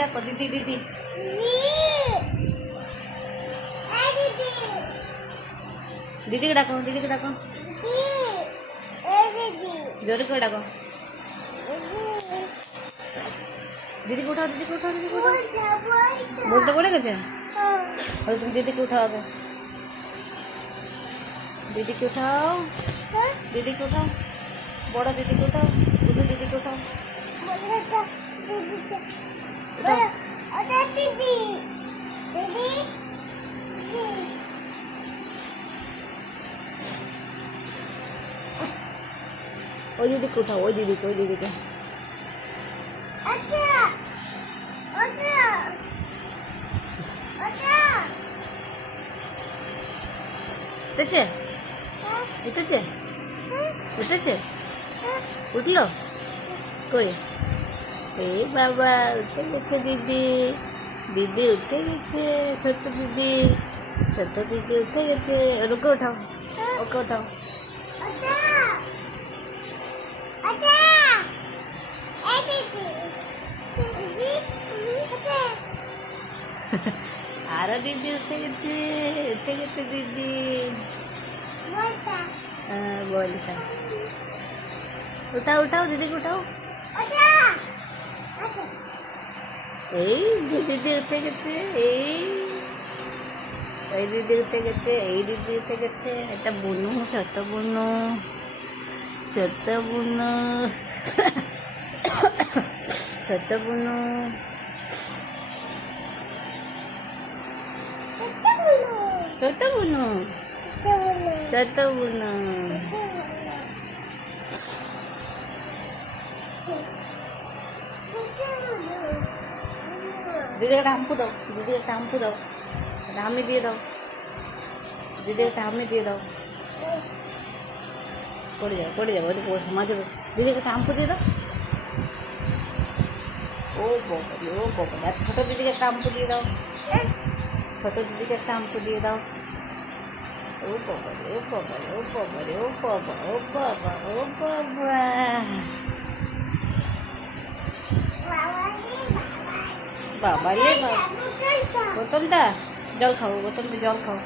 ডাকো, দিদি দিদি। দিদিকে ডাকো, দিদিকে ডাকো, জোরে করে ডাকো। দিদিকে উঠাও, দিদিকে উঠাও, দিদিকে উঠাও। বলতে পড়ে গেছে, তুমি দিদিকে উঠাও আগে। দিদিকে উঠাও, দিদিকে উঠাও, বড় দিদিকে উঠাও, দুটো দিদিকে উঠাও। ওই দিদিকে উঠাও, ওই দিদিকে, ওই দিদিকে। উঠেছে, উঠেছে, উঠেছে, উঠলো কই? এই বাবা উঠে গেছে দিদি, দিদি উঠে গেছে, ছোট্ট দিদি, ছোট্ট দিদি উঠে গেছে। ওকে উঠাও, ওকে উঠাও। আরো দিদি উঠে গেছে, উঠে গেছে দিদি। বলটা উঠাও, উঠাও, দিদিকে উঠাও। এই দিদি উঠে গেছে, এই দিদি উঠে গেছে, এই দিদি উঠে গেছে। এটা বুনু, ছোট বুনু, ছোট বুনু, ছোট বুনু, ছোট বুনু, ছোট বুনু। দিদি একটা হাম্পু দাও, দিদি একটা হাম্পু দাও, একটা হামি দিয়ে দাও, দিদি একটা হামি দিয়ে দাও। পড়ে যাবে, পড়ে যাবে, ওদিকে বসে মাঝে বসে। দিদিকে একটা হাম্পু দিয়ে দাও। ও বকরে, ও বকরে। আর ছোটো দিদিকে একটা হাম্পু দিয়ে দাও, ছোটো দিদিকে একটা হাম্পু দিয়ে দাও। ও বকরে, ও বকরে, ও বকরে, ও বাবা, ও বাবা, ও বাবা। বাবা রে বাবা, বোতলটা জল খাও, বোতলটা জল খাও।